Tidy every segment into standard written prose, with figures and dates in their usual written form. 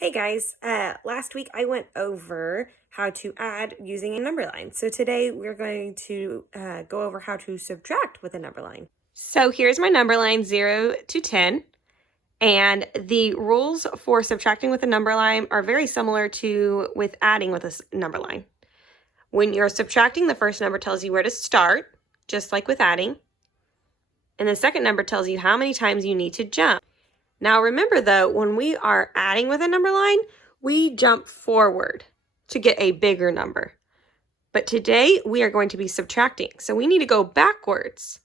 Hey guys, last week I went over how to add using a number line. So today we're going to go over how to subtract with a number line. So here's my number line 0 to 10. And the rules for subtracting with a number line are very similar to with adding with a number line. When you're subtracting, the first number tells you where to start, just like with adding. And the second number tells you how many times you need to jump. Now remember though, when we are adding with a number line, we jump forward to get a bigger number. But today we are going to be subtracting, so we need to go backwards.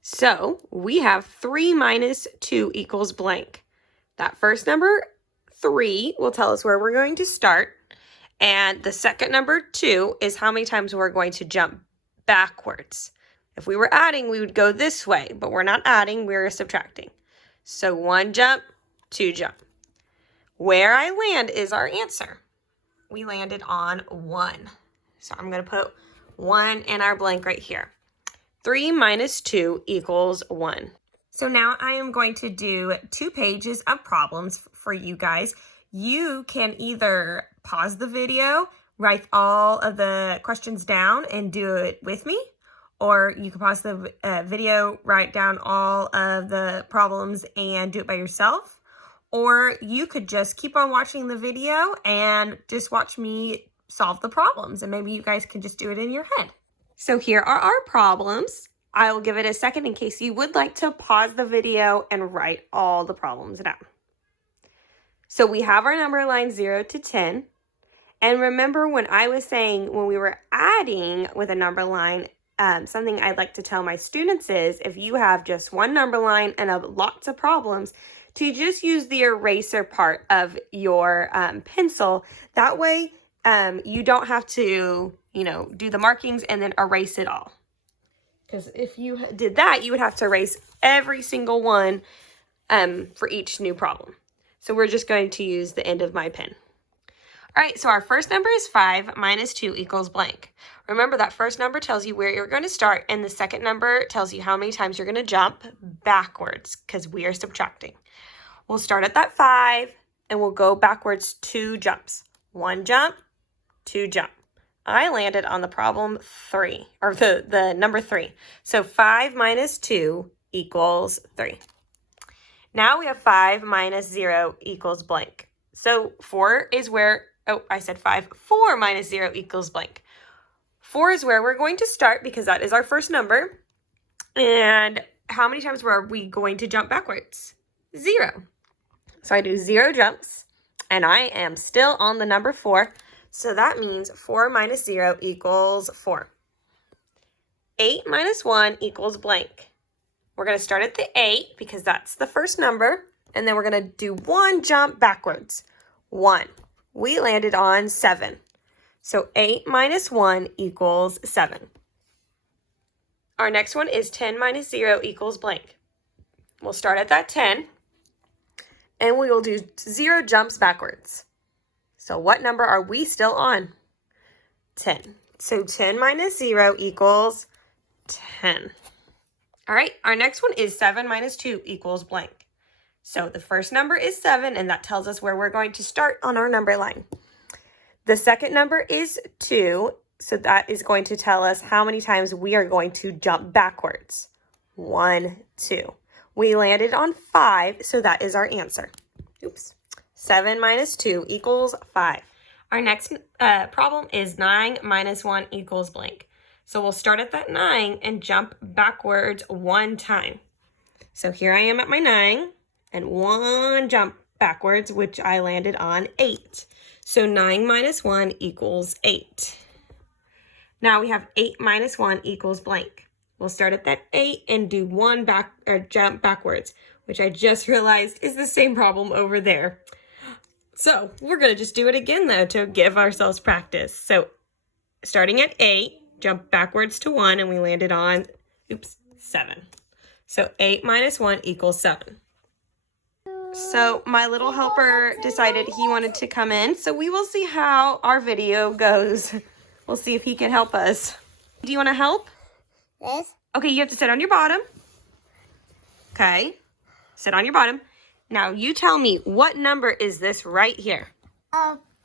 So we have 3 minus 2 equals blank. That first number, 3, will tell us where we're going to start. And the second number, 2, is how many times we're going to jump backwards. If we were adding, we would go this way, but we're not adding, we're subtracting. So 1 jump, 2 jump. Where I land is our answer. We landed on 1. So I'm going to put 1 in our blank right here. 3 minus 2 equals 1. So now I am going to do 2 pages of problems for you guys. You can either pause the video, write all of the questions down and do it with me, or you can pause the video, write down all of the problems and do it by yourself. Or you could just keep on watching the video and just watch me solve the problems, and maybe you guys can just do it in your head. So here are our problems. I will give it a second in case you would like to pause the video and write all the problems down. So we have our number line 0 to 10. And remember when I was saying when we were adding with a number line, something I'd like to tell my students is if you have just one number line and lots of problems, to just use the eraser part of your pencil. That way you don't have to, do the markings and then erase it all. Because if you did that, you would have to erase every single one for each new problem. So we're just going to use the end of my pen. All right, so our first number is 5 minus 2 equals blank. Remember that first number tells you where you're going to start, and the second number tells you how many times you're going to jump backwards because we are subtracting. We'll start at that 5, and we'll go backwards 2 jumps. 1 jump, 2 jump. I landed on the problem 3, or the number 3. So 5 minus 2 equals 3. Now we have 5 minus 0 equals blank. So 4 is where, I said 5. 4 minus 0 equals blank. 4 is where we're going to start because that is our first number. And how many times are we going to jump backwards? 0. So I do 0 jumps, and I am still on the number 4. So that means 4 minus 0 equals 4. 8 minus 1 equals blank. We're going to start at the 8 because that's the first number. And then we're going to do 1 jump backwards. 1. We landed on 7. So 8 minus 1 equals 7. Our next one is 10 minus 0 equals blank. We'll start at that 10. And we will do 0 jumps backwards. So what number are we still on? 10. So 10 minus 0 equals 10. All right, our next one is 7 minus 2 equals blank. So the first number is 7, and that tells us where we're going to start on our number line. The second number is 2, so that is going to tell us how many times we are going to jump backwards. 1, 2. We landed on 5, so that is our answer. Oops. 7 minus 2 equals 5. Our next problem is 9 minus 1 equals blank. So we'll start at that 9 and jump backwards 1 time. So here I am at my 9 and 1 jump backwards, which I landed on 8. So 9 minus 1 equals 8. Now we have 8 minus 1 equals blank. We'll start at that 8 and do 1 jump backwards, which I just realized is the same problem over there. So we're going to just do it again, though, to give ourselves practice. So starting at 8, jump backwards to 1, and we landed on, 7. So 8 minus 1 equals 7. So my little helper decided he wanted to come in, so we will see how our video goes. We'll see if he can help us. Do you want to help? Yes. Okay, you have to sit on your bottom. Okay. Sit on your bottom. Now you tell me, what number is this right here?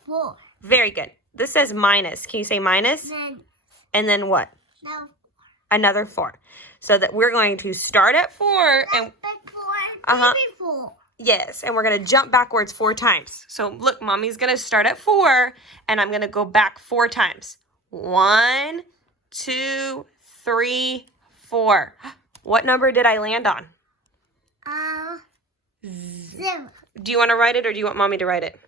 4. Very good. This says minus. Can you say minus? Then And then what? no. Another 4. So that we're going to start at 4 and Big 4. Uh-huh. Baby 4. yes, and we're going to jump backwards 4 times. So look, Mommy's going to start at 4 and I'm going to go back 4 times. 1, 2, 3, 4. What number did I land on? 0. Do you want to write it or do you want Mommy to write it?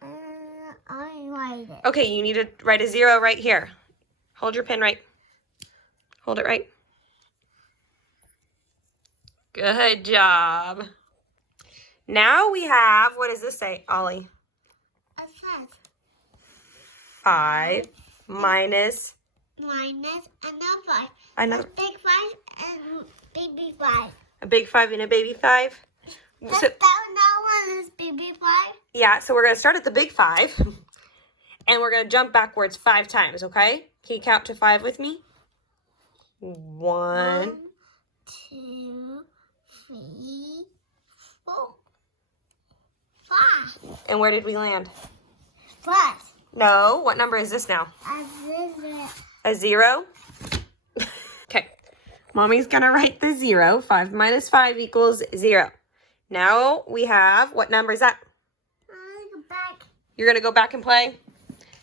I write it. Okay, you need to write a 0 right here. Hold your pen right. Hold it right. Good job. Now we have, what does this say, Ollie? It says 5 minus minus another 5. another, Big 5 and baby 5. a big 5 and a baby 5. So, That one is baby 5. yeah, so we're going to start at the big 5. And we're going to jump backwards 5 times, okay? Can you count to 5 with me? 1. 1, 2, 3, 4, 5. And where did we land? 5. No, what number is this now? A 0? Okay. Mommy's going to write the 0. 5 minus 5 equals 0. Now we have, what number is that? I'll go back. You're going to go back and play?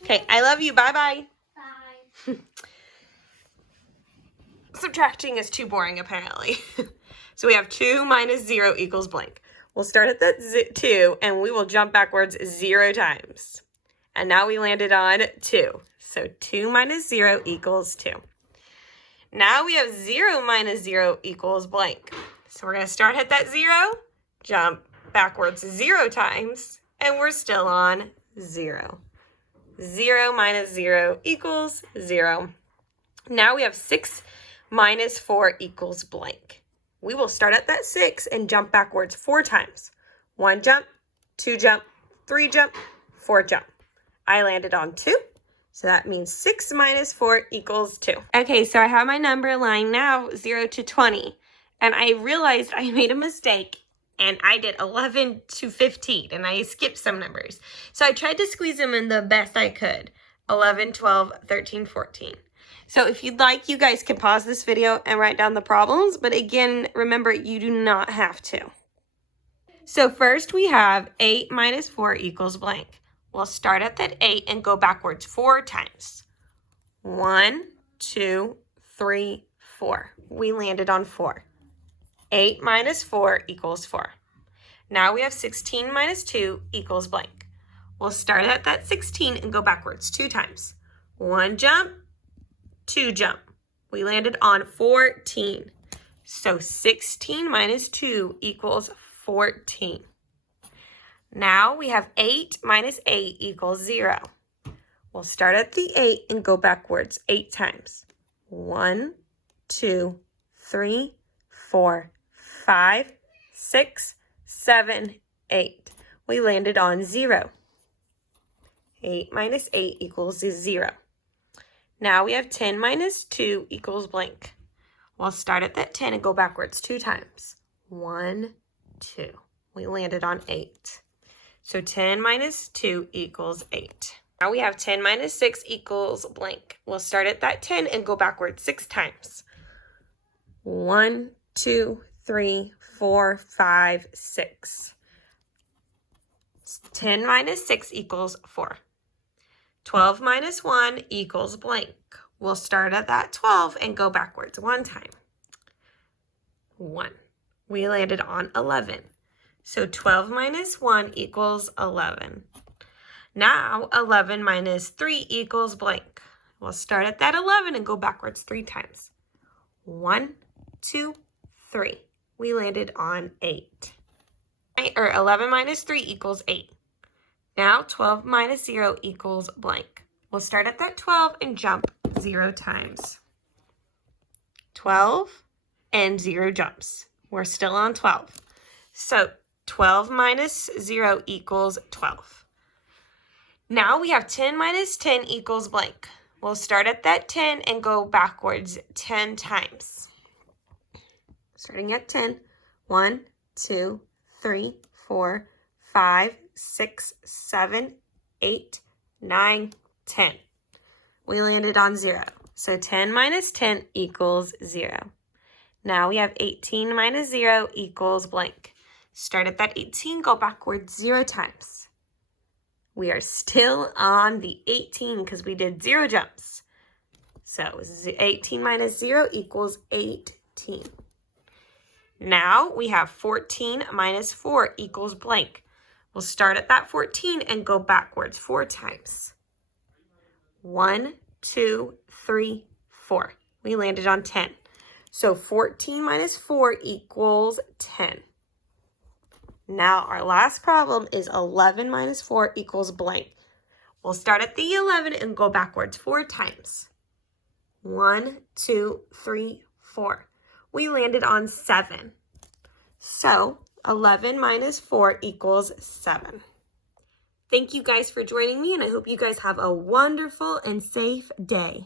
Okay, I love you. Bye-bye. Bye. Subtracting is too boring, apparently. So we have 2 minus 0 equals blank. We'll start at that 2, and we will jump backwards 0 times. And now we landed on 2. So 2 minus 0 equals 2. Now we have 0 minus 0 equals blank. So we're going to start at that 0, jump backwards 0 times, and we're still on 0. 0 minus 0 equals 0. Now we have 6 minus 4 equals blank. We will start at that 6 and jump backwards 4 times. 1 jump, 2 jump, 3 jump, 4 jump. I landed on 2, so that means 6 minus 4 equals 2. Okay, so I have my number line now, 0 to 20, and I realized I made a mistake, and I did 11 to 15, and I skipped some numbers. So I tried to squeeze them in the best I could, 11, 12, 13, 14. So if you'd like, you guys can pause this video and write down the problems, but again, remember, you do not have to. So first we have 8 minus 4 equals blank. We'll start at that 8 and go backwards 4 times. 1, 2, 3, 4. We landed on 4. 8 minus 4 equals 4. Now we have 16 minus 2 equals blank. We'll start at that 16 and go backwards 2 times. 1 jump, 2 jump. We landed on 14. So 16 minus 2 equals 14. Now we have 8 minus 8 equals 0. We'll start at the 8 and go backwards 8 times. 1, 2, 3, 4, 5, 6, 7, 8. We landed on 0. 8 minus 8 equals 0. Now we have 10 minus 2 equals blank. We'll start at that 10 and go backwards 2 times. 1, 2. We landed on 8. So 10 minus 2 equals 8. Now we have 10 minus 6 equals blank. We'll start at that 10 and go backwards 6 times. 1, 2, 3, 4, 5, 6. 10 minus 6 equals 4. 12 minus 1 equals blank. We'll start at that 12 and go backwards 1 time. 1. We landed on 11. So 12 minus 1 equals 11. Now 11 minus 3 equals blank. We'll start at that 11 and go backwards 3 times. 1, 2, 3. We landed on 8. 11 minus 3 equals 8. Now 12 minus 0 equals blank. We'll start at that 12 and jump 0 times. 12 and 0 jumps. We're still on 12. So 12 minus 0 equals 12. Now we have 10 minus 10 equals blank. We'll start at that 10 and go backwards 10 times. Starting at 10. 1, 2, 3, 4, 5, 6, 7, 8, 9, 10. We landed on 0. So 10 minus 10 equals 0. Now we have 18 minus 0 equals blank. Start at that 18, go backwards 0 times. We are still on the 18 because we did 0 jumps. So 18 minus 0 equals 18. Now we have 14 minus 4 equals blank. We'll start at that 14 and go backwards 4 times. 1, 2, 3, 4. We landed on 10. So 14 minus 4 equals 10. Now our last problem is 11 minus 4 equals blank. We'll start at the 11 and go backwards 4 times. 1, 2, 3, 4. We landed on 7. So 11 minus 4 equals 7. Thank you guys for joining me, and I hope you guys have a wonderful and safe day.